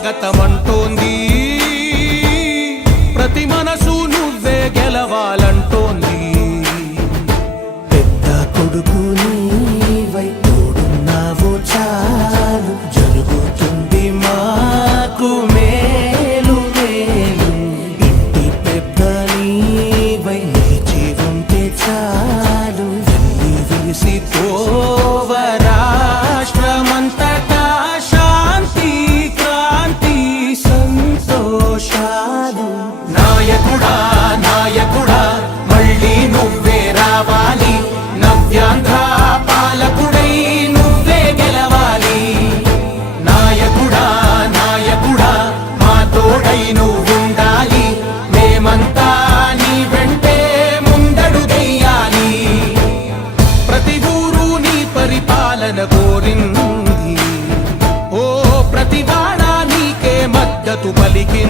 స్వాగతమంటోంది. ప్రతి మనసు నువ్వే గెలవాలి. making